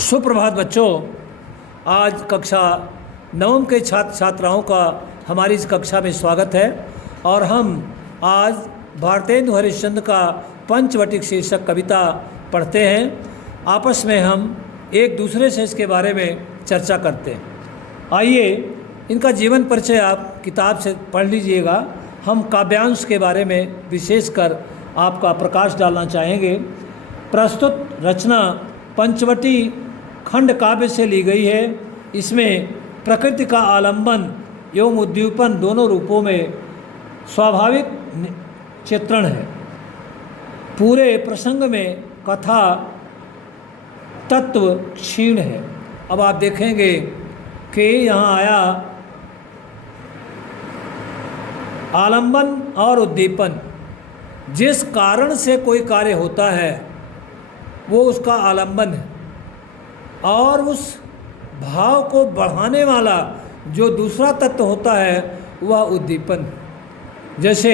सुप्रभात बच्चों। आज कक्षा नवम के छात्र छात्राओं का हमारी इस कक्षा में स्वागत है और हम आज भारतेंदु हरिश्चंद्र का पंचवटिक शीर्षक कविता पढ़ते हैं। आपस में हम एक दूसरे से इसके बारे में चर्चा करते हैं। आइए इनका जीवन परिचय आप किताब से पढ़ लीजिएगा। हम काव्यांश के बारे में विशेषकर आपका प्रकाश डालना चाहेंगे। प्रस्तुत रचना पंचवटी खंड काव्य से ली गई है। इसमें प्रकृति का आलंबन एवं उद्दीपन दोनों रूपों में स्वाभाविक चित्रण है। पूरे प्रसंग में कथा तत्व क्षीण है। अब आप देखेंगे कि यहाँ आया आलंबन और उद्दीपन। जिस कारण से कोई कार्य होता है वो उसका आलंबन है और उस भाव को बढ़ाने वाला जो दूसरा तत्व होता है वह उद्दीपन। जैसे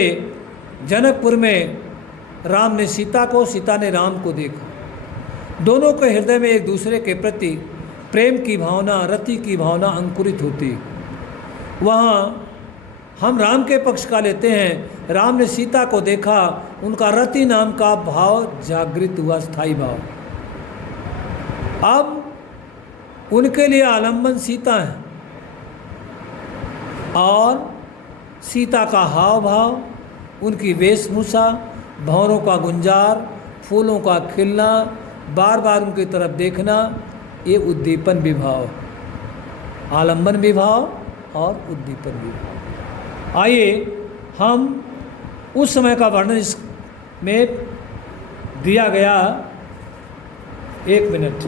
जनकपुर में राम ने सीता को, सीता ने राम को देखा। दोनों के हृदय में एक दूसरे के प्रति प्रेम की भावना, रति की भावना अंकुरित होती। वहाँ हम राम के पक्ष का लेते हैं। राम ने सीता को देखा, उनका रति नाम का भाव जागृत हुआ, स्थायी भाव। अब उनके लिए आलंबन सीता है और सीता का हाव भाव, उनकी वेशभूषा, भंवरों का गुंजार, फूलों का खिलना, बार बार उनकी तरफ देखना, ये उद्दीपन विभाव, आलंबन विभाव और उद्दीपन विभाव। आइए हम उस समय का वर्णन इसमें दिया गया। एक मिनट।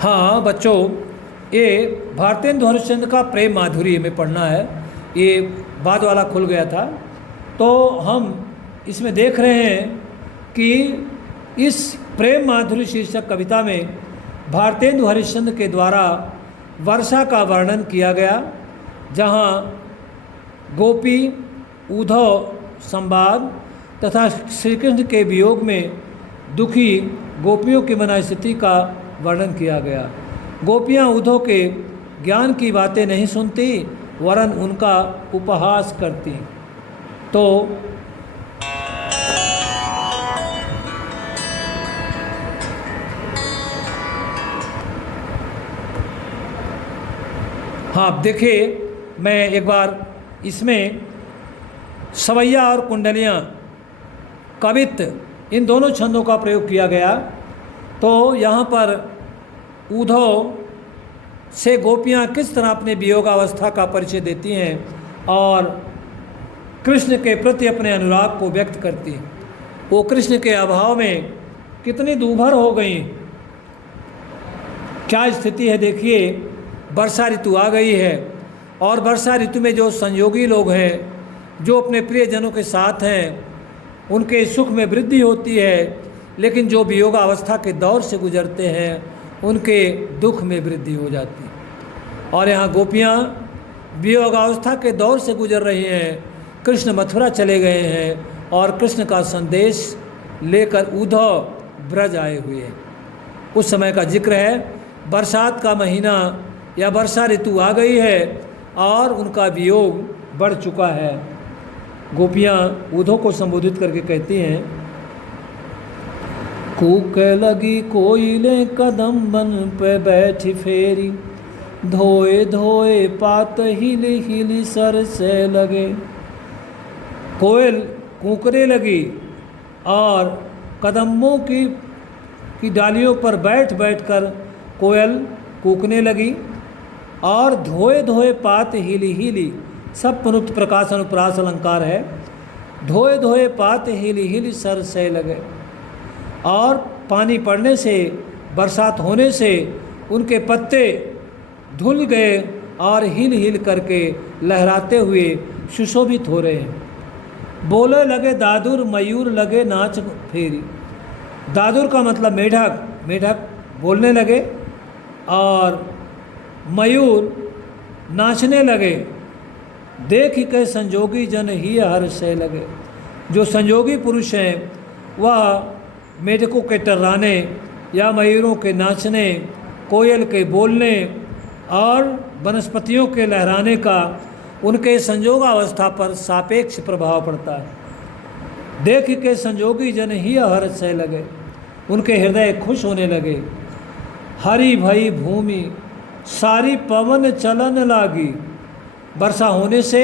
हाँ बच्चों, ये भारतेंदु हरिश्चंद्र का प्रेम माधुरी में पढ़ना है। ये बाद वाला खुल गया था। तो हम इसमें देख रहे हैं कि इस प्रेम माधुरी शीर्षक कविता में भारतेंदु हरिश्चंद्र के द्वारा वर्षा का वर्णन किया गया, जहाँ गोपी उद्धव संवाद तथा श्री कृष्ण के वियोग में दुखी गोपियों की मनस्थिति का वर्णन किया गया। गोपियाँ उद्धव के ज्ञान की बातें नहीं सुनती वरन उनका उपहास करती। तो हाँ, आप देखिए, मैं एक बार इसमें सवैया और कुंडलियाँ, कवित्व, इन दोनों छंदों का प्रयोग किया गया। तो यहाँ पर उद्धव से गोपियाँ किस तरह अपने वियोगावस्था का परिचय देती हैं और कृष्ण के प्रति अपने अनुराग को व्यक्त करती हैं। वो कृष्ण के अभाव में कितनी दूभर हो गई, क्या स्थिति है देखिए। वर्षा ऋतु आ गई है और वर्षा ऋतु में जो संयोगी लोग हैं, जो अपने प्रियजनों के साथ हैं, उनके सुख में वृद्धि होती है, लेकिन जो वियोगावस्था के दौर से गुजरते हैं उनके दुख में वृद्धि हो जाती है। और यहाँ गोपियाँ वियोगावस्था के दौर से गुजर रही हैं। कृष्ण मथुरा चले गए हैं और कृष्ण का संदेश लेकर उद्धव ब्रज आए हुए हैं। उस समय का जिक्र है। बरसात का महीना या वर्षा ऋतु आ गई है और उनका वियोग बढ़ चुका है। गोपियाँ उद्धव को संबोधित करके कहती हैं, कूक लगी कोयले कदम बन पे बैठी फेरी, धोए धोए पात हिल हिल सर से लगे। कोयल कूकने लगी और कदम्बों की डालियों पर बैठ बैठ कर कोयल कूकने लगी और धोए धोए पात हिली हिली, सब पुनरुक्त प्रकाश अनुप्रास अलंकार है। धोए धोए पात हिली हिली सर से लगे। और पानी पड़ने से, बरसात होने से उनके पत्ते धुल गए और हिल हिल करके लहराते हुए सुशोभित हो रहे हैं। बोले लगे दादुर, मयूर लगे नाच फेरी। दादुर का मतलब मेढक, मेढक बोलने लगे और मयूर नाचने लगे। देख के संजोगी जन ही हर्ष से लगे। जो संजोगी पुरुष हैं वह मेढकों के टर्राने या मयूरों के नाचने, कोयल के बोलने और वनस्पतियों के लहराने का उनके संजोगावस्था पर सापेक्ष प्रभाव पड़ता है। देख के संजोगी जन ही हर्ष से लगे, उनके हृदय खुश होने लगे। हरी भई भूमि सारी पवन चलन लागी। वर्षा होने से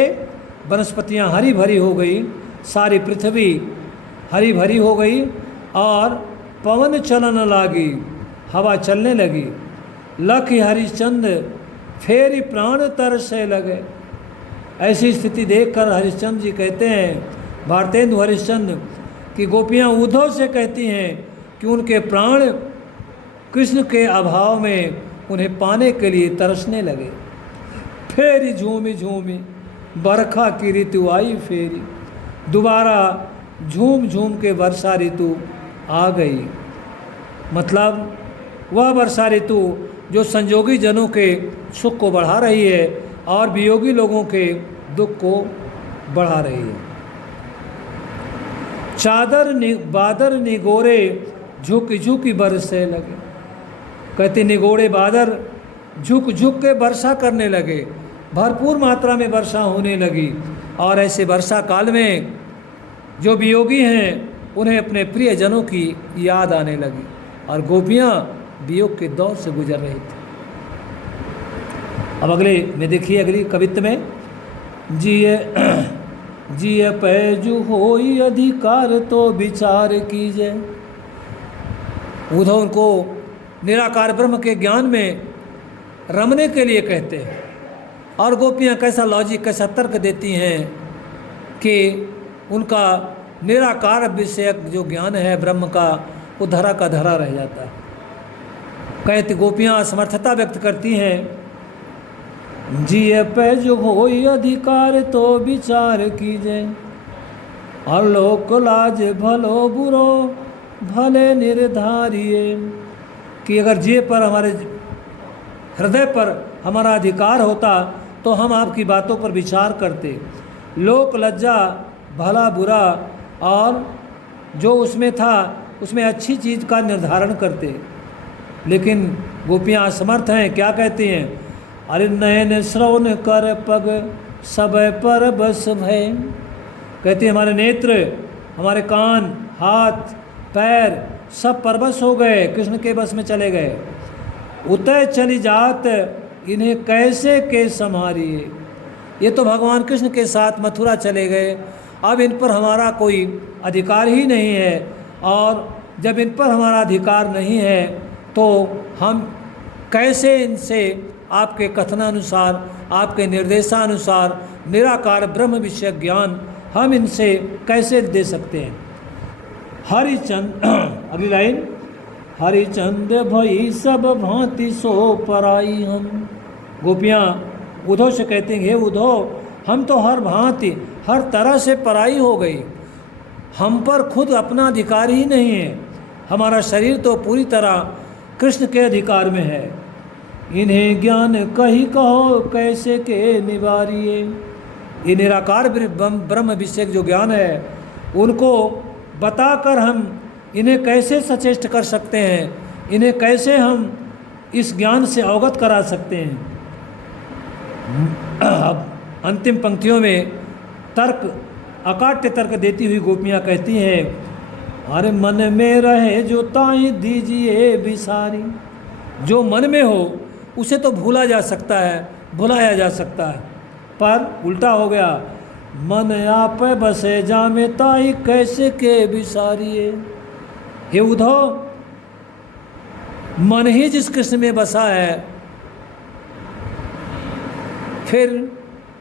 वनस्पतियाँ हरी भरी हो गई, सारी पृथ्वी हरी भरी हो गई और पवन चलन लागी, हवा चलने लगी। लख हरिश्चंद्र फेरी प्राण तरसे लगे। ऐसी स्थिति देखकर हरिश्चंद्र जी कहते हैं, भारतेंदु हरिश्चंद्र, कि गोपियाँ उद्धव से कहती हैं कि उनके प्राण कृष्ण के अभाव में उन्हें पाने के लिए तरसने लगे। फेरी झूमी झूमी बरखा की ऋतु आई फेरी। दोबारा झूम झूम के वर्षा ऋतु आ गई। मतलब वह वर्षा ऋतु जो संजोगी जनों के सुख को बढ़ा रही है और वियोगी लोगों के दुख को बढ़ा रही है। बादर निगोरे झुक झुक बरसे लगे। कहते निगोड़े बादर झुक झुक के वर्षा करने लगे। भरपूर मात्रा में वर्षा होने लगी और ऐसे वर्षा काल में जो वियोगी हैं उन्हें अपने प्रियजनों की याद आने लगी और गोपियाँ वियोग के दौर से गुजर रही थी। अब अगले में देखिए, अगली कवित्त में, जिये पैजु होई अधिकार तो विचार कीजिए। उद्धव उनको निराकार ब्रह्म के ज्ञान में रमने के लिए कहते हैं और गोपियाँ कैसा लॉजिक, कैसा तर्क देती हैं कि उनका निराकार विषयक जो ज्ञान है ब्रह्म का, वो धरा का धरा रह जाता है। कहती गोपियाँ असमर्थता व्यक्त करती हैं, जिये पे जो होई अधिकार तो विचार कीजिए। और लोक लाज भलो बुरो भले निर्धारिये। कि अगर जिये पर, हमारे हृदय पर हमारा अधिकार होता तो हम आपकी बातों पर विचार करते। लोक लज्जा भला बुरा और जो उसमें था उसमें अच्छी चीज़ का निर्धारण करते। लेकिन गोपियाँ असमर्थ हैं। क्या कहती हैं? अरे नयन श्रवण कर पग सब पर बस भय। कहती हमारे नेत्र, हमारे कान, हाथ, पैर सब परबस हो गए, कृष्ण के बस में चले गए। उतय चली जात इन्हें कैसे के संहारिए। ये तो भगवान कृष्ण के साथ मथुरा चले गए, अब इन पर हमारा कोई अधिकार ही नहीं है। और जब इन पर हमारा अधिकार नहीं है तो हम कैसे इनसे आपके कथनानुसार, आपके निर्देशानुसार निराकार ब्रह्म विषय ज्ञान हम इनसे कैसे दे सकते हैं। हरिचंद अगली लाइन, हरिचंद भई सब भांति सो पराई हम। गोपियाँ उद्धव से कहते हैं, हे उद्धव, हम तो हर भांति हर तरह से पराई हो गई, हम पर खुद अपना अधिकार ही नहीं है। हमारा शरीर तो पूरी तरह कृष्ण के अधिकार में है। इन्हें ज्ञान कही कहो कैसे के निवारिये। ये निराकार ब्रह्म विषय जो ज्ञान है उनको बताकर हम इन्हें कैसे सचेष्ट कर सकते हैं, इन्हें कैसे हम इस ज्ञान से अवगत करा सकते हैं। अब अंतिम पंक्तियों में तर्क, अकाट्य तर्क देती हुई गोपियाँ कहती हैं, अरे मन में रहे जो ताई दीजिए बिसारी। जो मन में हो उसे तो भूला जा सकता है, भुलाया जा सकता है, पर उल्टा हो गया, मन आप बसे जामे ताई कैसे के बिसारिए। हे उद्धव, मन ही जिस कृष्ण में बसा है फिर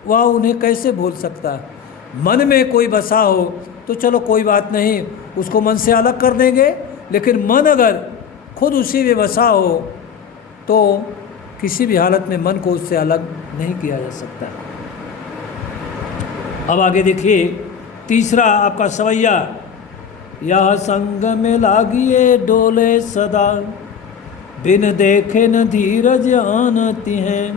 वह उन्हें कैसे भूल सकता है। मन में कोई बसा हो तो चलो कोई बात नहीं, उसको मन से अलग कर देंगे, लेकिन मन अगर खुद उसी में बसा हो तो किसी भी हालत में मन को उससे अलग नहीं किया जा सकता। अब आगे देखिए, तीसरा आपका सवैया, यह संग में लागिए डोले सदा, बिन देखे न धीरज आनती हैं।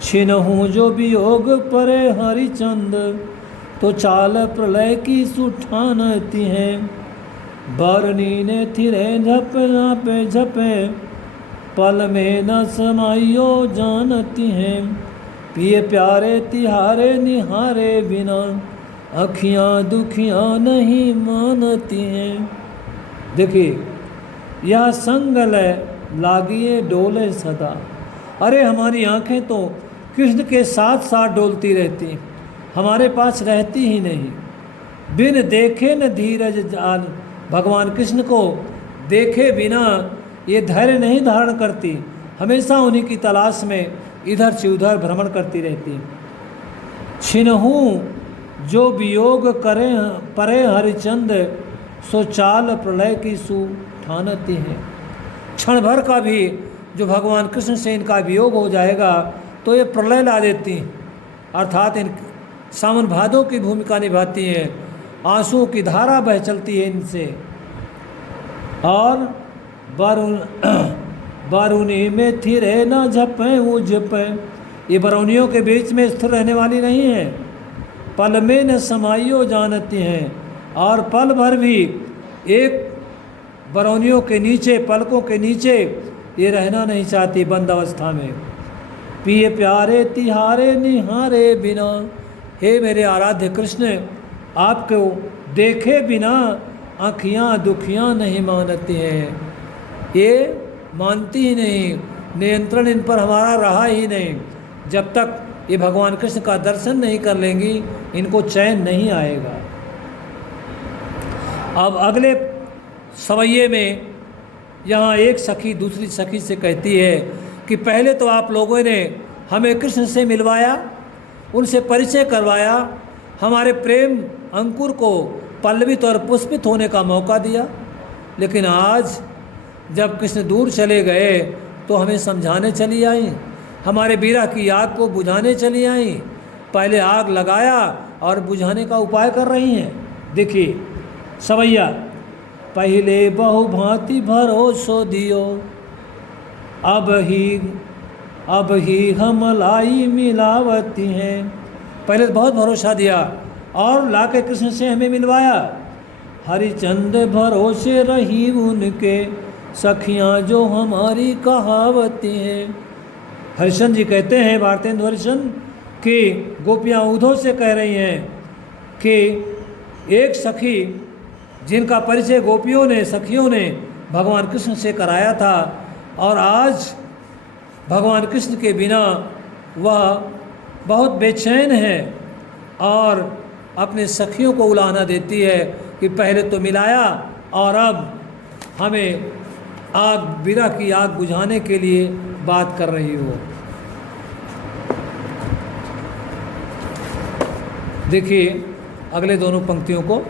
छिनहु जो वियोग परे हरिचंद, तो चाल प्रलय की सुठानती है। बरनी ने थिरे झप झापे झपे, पल में न समाइयो जानती हैं। पिए प्यारे तिहारे निहारे बिना, अखियाँ दुखियाँ नहीं मानती हैं। देखिए, यह संगलय लागिए डोले सदा। अरे हमारी आंखें तो कृष्ण के साथ साथ डोलती रहती, हमारे पास रहती ही नहीं। बिन देखे न धीरज जान, भगवान कृष्ण को देखे बिना ये धैर्य नहीं धारण करती, हमेशा उन्हीं की तलाश में इधर से उधर भ्रमण करती रहती। छिनहु जो वियोग करे परे हरिचंद, सो चाल प्रलय की सुठानती है। क्षण भर का भी जो भगवान कृष्ण से इनका वियोग हो जाएगा तो ये प्रलय ला देती, अर्थात इन सावन भादों की भूमिका निभाती हैं। आंसुओं की धारा बह चलती है इनसे। और बारूनी में थिरे न झपें वो झपें, ये बरौनियों के बीच में स्थिर रहने वाली नहीं है। पल में न समाइयो जानती हैं, और पल भर भी एक बरौनियों के नीचे, पलकों के नीचे ये रहना नहीं चाहती बंद अवस्था में। पिए प्यारे तिहारे निहारे बिना, हे मेरे आराध्य कृष्ण, आपको देखे बिना आँखियाँ दुखियाँ नहीं मानती हैं। ये मानती ही नहीं, नियंत्रण इन पर हमारा रहा ही नहीं। जब तक ये भगवान कृष्ण का दर्शन नहीं कर लेंगी, इनको चैन नहीं आएगा। अब अगले सवैये में यहाँ एक सखी दूसरी सखी से कहती है कि पहले तो आप लोगों ने हमें कृष्ण से मिलवाया, उनसे परिचय करवाया, हमारे प्रेम अंकुर को पल्लवित और पुष्पित होने का मौका दिया, लेकिन आज जब कृष्ण दूर चले गए तो हमें समझाने चली आई, हमारे विरह की आग को बुझाने चली आई। पहले आग लगाया और बुझाने का उपाय कर रही हैं। देखिए सवैया, पहले बहु भांति भरोसो दियो, अब ही हम लाई मिलावती हैं। पहले तो बहुत भरोसा दिया और लाके कृष्ण से हमें मिलवाया। हरिचंद भरोसे रही उनके, सखियाँ जो हमारी कहावती हैं। हरिश्चंद्र जी कहते हैं, भारतेंदु हरिश्चंद्र, कि गोपियाँ उद्धव से कह रही हैं कि एक सखी जिनका परिचय गोपियों ने, सखियों ने भगवान कृष्ण से कराया था, और आज भगवान कृष्ण के बिना वह बहुत बेचैन है और अपने सखियों को उलाहना देती है कि पहले तो मिलाया और अब हमें आग, विरह की आग बुझाने के लिए बात कर रही हो। देखिए अगले दोनों पंक्तियों को।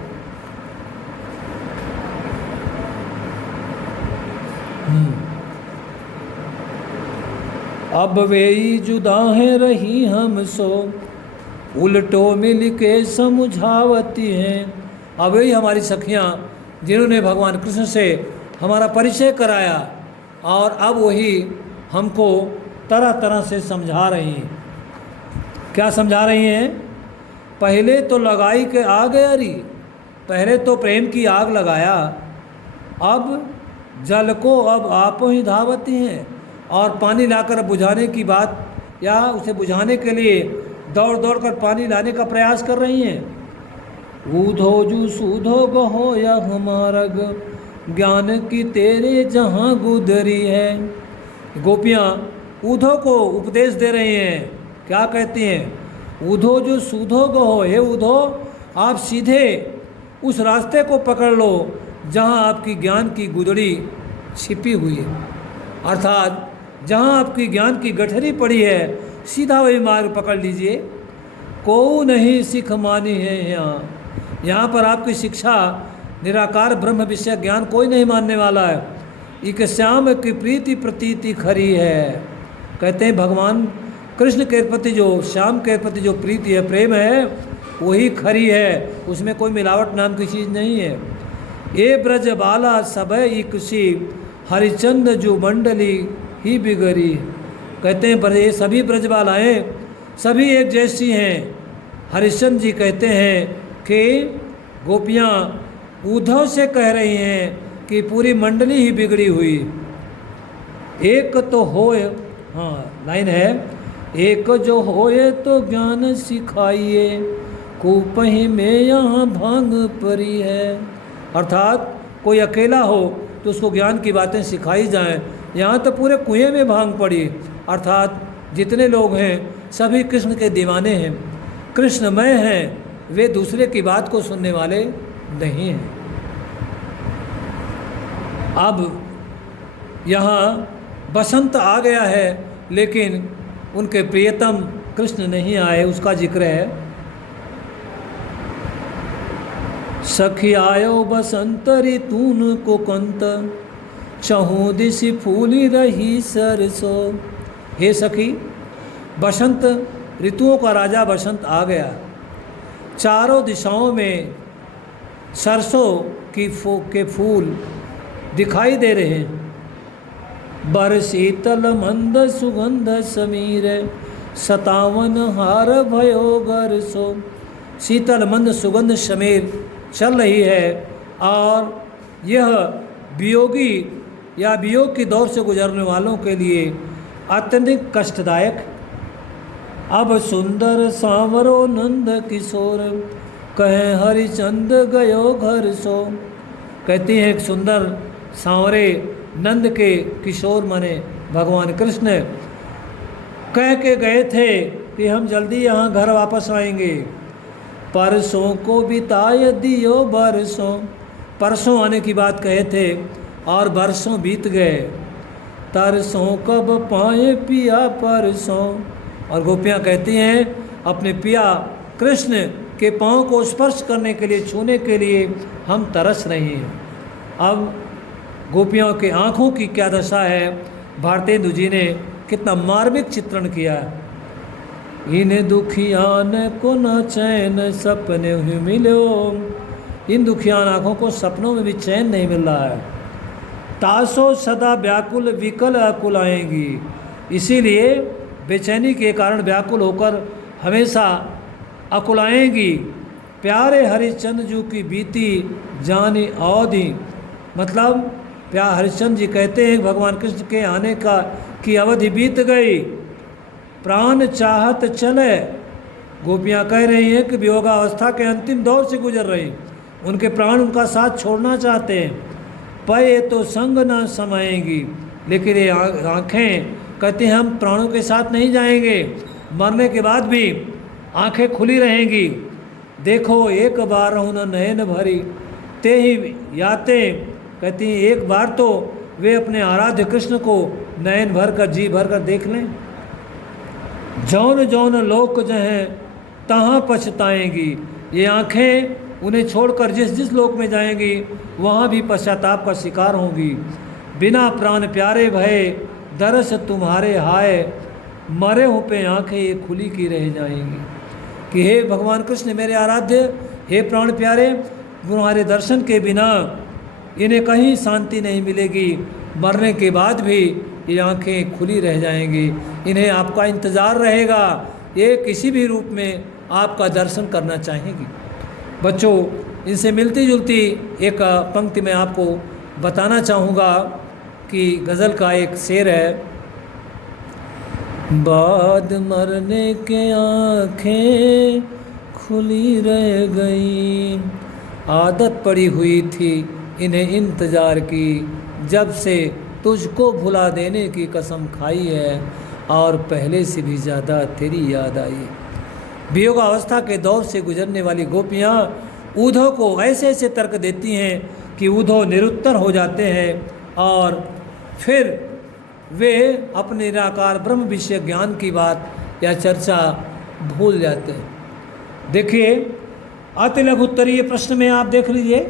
अब वेई जुदा है रही हम सो, उल्टो मिल के समझावती हैं। अब वही हमारी सखियाँ जिन्होंने भगवान कृष्ण से हमारा परिचय कराया, और अब वही हमको तरह तरह से समझा रही हैं। क्या समझा रही हैं? पहले तो लगाई के आग अरी, पहले तो प्रेम की आग लगाया, अब जल को अब आप ही धावती हैं, और पानी लाकर बुझाने की बात या उसे बुझाने के लिए दौड़ दौड़ कर पानी लाने का प्रयास कर रही हैं। ऊधो जू सूधो गहो या हमारग, ज्ञान की तेरे जहाँ गुदरी है। गोपियाँ ऊधो को उपदेश दे रही हैं। क्या कहती हैं? ऊधो जो सूधो गहो, हे ऊधो, आप सीधे उस रास्ते को पकड़ लो जहाँ आपकी ज्ञान की गुदड़ी छिपी हुई है, अर्थात जहाँ आपकी ज्ञान की गठरी पड़ी है, सीधा वही मार्ग पकड़ लीजिए। को नहीं सिख मानी है यहाँ पर आपकी शिक्षा निराकार ब्रह्म विषय ज्ञान कोई नहीं मानने वाला है। एक श्याम की प्रीति प्रतीति खरी है। कहते हैं भगवान कृष्ण के प्रति जो, श्याम के प्रति जो प्रीति है, प्रेम है, वही खरी है, उसमें कोई मिलावट नाम की चीज़ नहीं है। ये ब्रज बाला सब इकसी, हरिचंद जो मंडली ही बिगड़ी। कहते हैं ये सभी ब्रजबालाएँ सभी एक जैसी हैं। हरिश्चंद्र जी कहते हैं कि गोपियाँ उद्धव से कह रही हैं कि पूरी मंडली ही बिगड़ी हुई। एक तो होए, हाँ लाइन है, एक जो होए तो ज्ञान सिखाइए, कुपही में यहाँ भांग परी है। अर्थात कोई अकेला हो तो उसको ज्ञान की बातें सिखाई जाएं। यहाँ तो पूरे कुएं में भांग पड़ी। अर्थात जितने लोग हैं सभी कृष्ण के दीवाने हैं, कृष्णमय हैं, वे दूसरे की बात को सुनने वाले नहीं हैं। अब यहाँ बसंत आ गया है लेकिन उनके प्रियतम कृष्ण नहीं आए, उसका जिक्र है। सखी आयो बसंत ऋतून को कंत, चहु दिशि फूली रही सरसो। हे सखी, बसंत ऋतुओं का राजा बसंत आ गया। चारों दिशाओं में सरसों के फूल दिखाई दे रहे हैं। बर शीतल मंद सुगंध समीर, सतावन हार भयो गरसो। शीतल मंद सुगंध समीर चल रही है और यह वियोगी या वियोग की दौर से गुजरने वालों के लिए अत्यधिक कष्टदायक। अब सुंदर सांवरो नंद किशोर, कहे हरिचंद गयो घर सो। कहती हैं एक सुंदर सांवरे नंद के किशोर माने भगवान कृष्ण कह के गए थे कि हम जल्दी यहाँ घर वापस आएंगे। परसों को बिताए दियो बरसों, परसों आने की बात कहे थे और बरसों बीत गए। तरसों कब पाए पिया परसों। और गोपियाँ कहती हैं अपने पिया कृष्ण के पाँव को स्पर्श करने के लिए, छूने के लिए हम तरस रहे हैं। अब गोपियों के आँखों की क्या दशा है, भारतेंदु जी ने कितना मार्मिक चित्रण किया है। इन्हें दुखियान को न चैन सपने मिलो, इन दुखियान आँखों को सपनों में भी चैन नहीं मिल रहा है। तासो सदा व्याकुल विकल अकुल आएंगी, इसीलिए बेचैनी के कारण व्याकुल होकर हमेशा अकुलाएंगी। प्यारे हरिश्चंद्र जी की बीती जानी अवधि, मतलब प्यार हरिश्चंद्र जी कहते हैं भगवान कृष्ण के आने की अवधि बीत गई। प्राण चाहत चले, गोपियाँ कह रही हैं कि वियोगावस्था के अंतिम दौर से गुजर रही, उनके प्राण उनका साथ छोड़ना चाहते हैं। पए तो संग ना समाएंगी, लेकिन ये आँखें कहते हैं हम प्राणों के साथ नहीं जाएंगे, मरने के बाद भी आँखें खुली रहेंगी। देखो एक बार न नयन भरी ते ही याते, कहती हैं एक बार तो वे अपने आराध्य कृष्ण को नयन भर कर जी भर कर देख लें। जौन जौन लोक जहें तहाँ पछताएंगी, ये आँखें उन्हें छोड़कर जिस जिस लोक में जाएंगी वहाँ भी पश्चाताप का शिकार होंगी। बिना प्राण प्यारे भये दरस तुम्हारे हाय, मरे हो पे आँखें ये खुली की रह जाएंगी। कि हे भगवान कृष्ण मेरे आराध्य, हे प्राण प्यारे, तुम्हारे दर्शन के बिना इन्हें कहीं शांति नहीं मिलेगी, मरने के बाद भी ये आँखें खुली रह जाएंगी, इन्हें आपका इंतज़ार रहेगा, ये किसी भी रूप में आपका दर्शन करना चाहेंगी। बच्चों, इनसे मिलती जुलती एक पंक्ति मैं आपको बताना चाहूँगा कि गज़ल का एक शेर है। बाद मरने के आँखें खुली रह गई, आदत पड़ी हुई थी इन्हें इंतज़ार की, जब से तुझको भुला देने की कसम खाई है और पहले से भी ज़्यादा तेरी याद आई। वियोगावस्था के दौर से गुजरने वाली गोपियाँ उद्धव को ऐसे ऐसे तर्क देती हैं कि उद्धव निरुत्तर हो जाते हैं और फिर वे अपने निराकार ब्रह्म विषय ज्ञान की बात या चर्चा भूल जाते हैं। देखिए अति लघु उत्तरीय प्रश्न में आप देख लीजिए,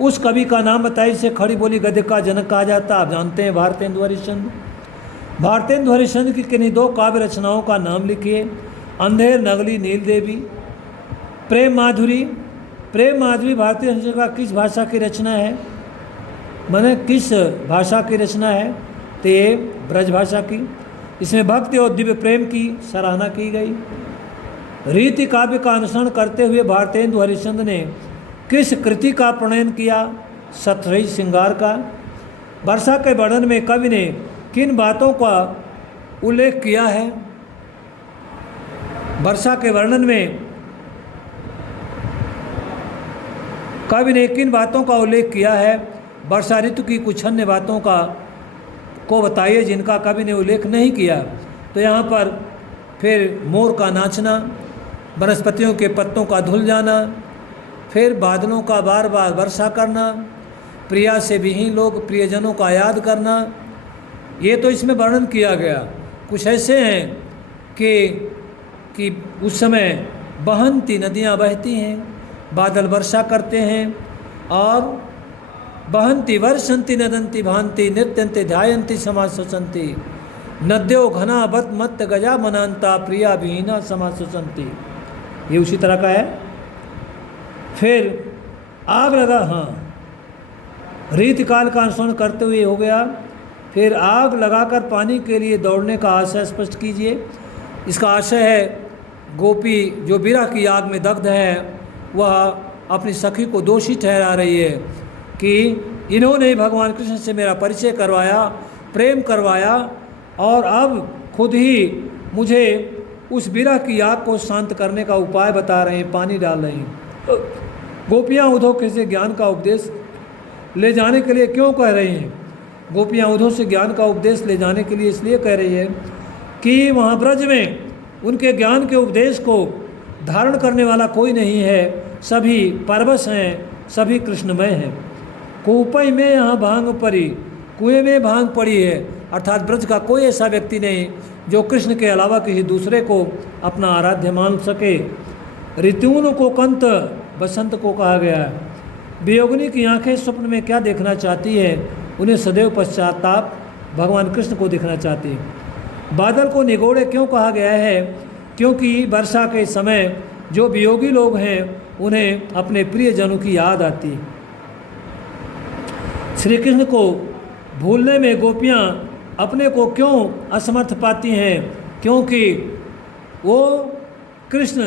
उस कवि का नाम बताइए जिसे खड़ी बोली गद्य का जनक कहा जाता। आप जानते हैं भारतेंदु हरिश्चंद्र। भारतेंदु हरिश्चंद्र की किन्हीं दो काव्य रचनाओं का नाम लिखिए। अंधेर नगली नील देवी, प्रेम माधुरी। प्रेम माधुरी भारतीय हरिश्चंद्र का किस भाषा की रचना है, माने किस भाषा की रचना है? तो ये ब्रज भाषा की। इसमें भक्ति और दिव्य प्रेम की सराहना की गई। रीति काव्य का अनुसरण करते हुए भारतेंदु हरिश्चंद्र ने किस कृति का प्रणयन किया? सतरही श्रृंगार का। वर्षा के वर्णन में कवि ने किन बातों का उल्लेख किया है? वर्षा के वर्णन में कवि ने किन बातों का उल्लेख किया है? वर्षा ऋतु की कुछ अन्य बातों को बताइए जिनका कवि ने उल्लेख नहीं किया। तो यहाँ पर फिर मोर का नाचना, वनस्पतियों के पत्तों का धुल जाना, फिर बादलों का बार बार वर्षा करना, प्रिया से विहीन लोग प्रियजनों का याद करना, ये तो इसमें वर्णन किया गया। कुछ ऐसे हैं कि उस समय बहनती नदियाँ बहती हैं, बादल वर्षा करते हैं, और बहंती वर्षंती नदंती भांति नृत्यंती ध्यायंती समासंती नद्यो घना बत मत गजा मनांता प्रिया विहीना समासंती। ये उसी तरह का है। फिर आग लगा, हाँ, रीतिकाल का अनुसरण करते हुए हो गया। फिर आग लगाकर पानी के लिए दौड़ने का आशय स्पष्ट कीजिए। इसका आशय है गोपी जो विरह की आग में दग्ध है, वह अपनी सखी को दोषी ठहरा रही है कि इन्होंने भगवान कृष्ण से मेरा परिचय करवाया, प्रेम करवाया, और अब खुद ही मुझे उस विरह की आग को शांत करने का उपाय बता रहे हैं, पानी डाल रहे हैं। गोपियाँ उद्धव से ज्ञान का उपदेश ले जाने के लिए क्यों कह रही हैं? गोपियाँ उद्धव से ज्ञान का उपदेश ले जाने के लिए इसलिए कह रही है कि वहाँ ब्रज में उनके ज्ञान के उपदेश को धारण करने वाला कोई नहीं है, सभी परवश हैं, सभी कृष्णमय हैं। कुपई में यहाँ भांग पड़ी, कुएं में भांग पड़ी है, अर्थात ब्रज का कोई ऐसा व्यक्ति नहीं जो कृष्ण के अलावा किसी दूसरे को अपना आराध्य मान सके। ऋतुओं को कंत बसंत को कहा गया है। वियोगिनी की आंखें स्वप्न में क्या देखना चाहती है? उन्हें सदैव पश्चाताप भगवान कृष्ण को देखना चाहती है। बादल को निगोड़े क्यों कहा गया है? क्योंकि वर्षा के समय जो वियोगी लोग हैं उन्हें अपने प्रियजनों की याद आती है। श्री कृष्ण को भूलने में गोपियाँ अपने को क्यों असमर्थ पाती हैं? क्योंकि वो कृष्ण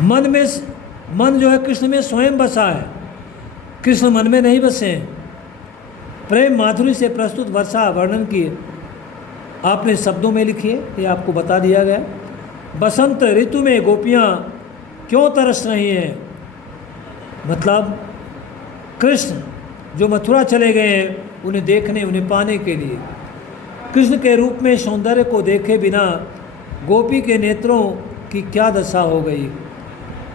मन जो है कृष्ण में स्वयं बसा है, कृष्ण मन में नहीं बसे हैं। प्रेम माधुरी से प्रस्तुत वर्षा वर्णन किए आपने शब्दों में लिखिए, ये आपको बता दिया गया। बसंत ऋतु में गोपियाँ क्यों तरस रही हैं? मतलब कृष्ण जो मथुरा चले गए हैं उन्हें देखने, उन्हें पाने के लिए। कृष्ण के रूप में सौंदर्य को देखे बिना गोपी के नेत्रों की क्या दशा हो गई,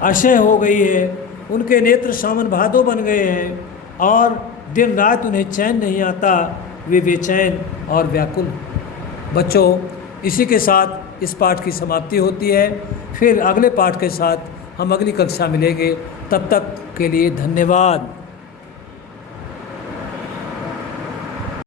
अक्षय हो गई है। उनके नेत्र सावन भादो बन गए हैं और दिन रात उन्हें चैन नहीं आता, वे बेचैन और व्याकुल। बच्चों, इसी के साथ इस पाठ की समाप्ति होती है। फिर अगले पाठ के साथ हम अगली कक्षा मिलेंगे। तब तक के लिए धन्यवाद।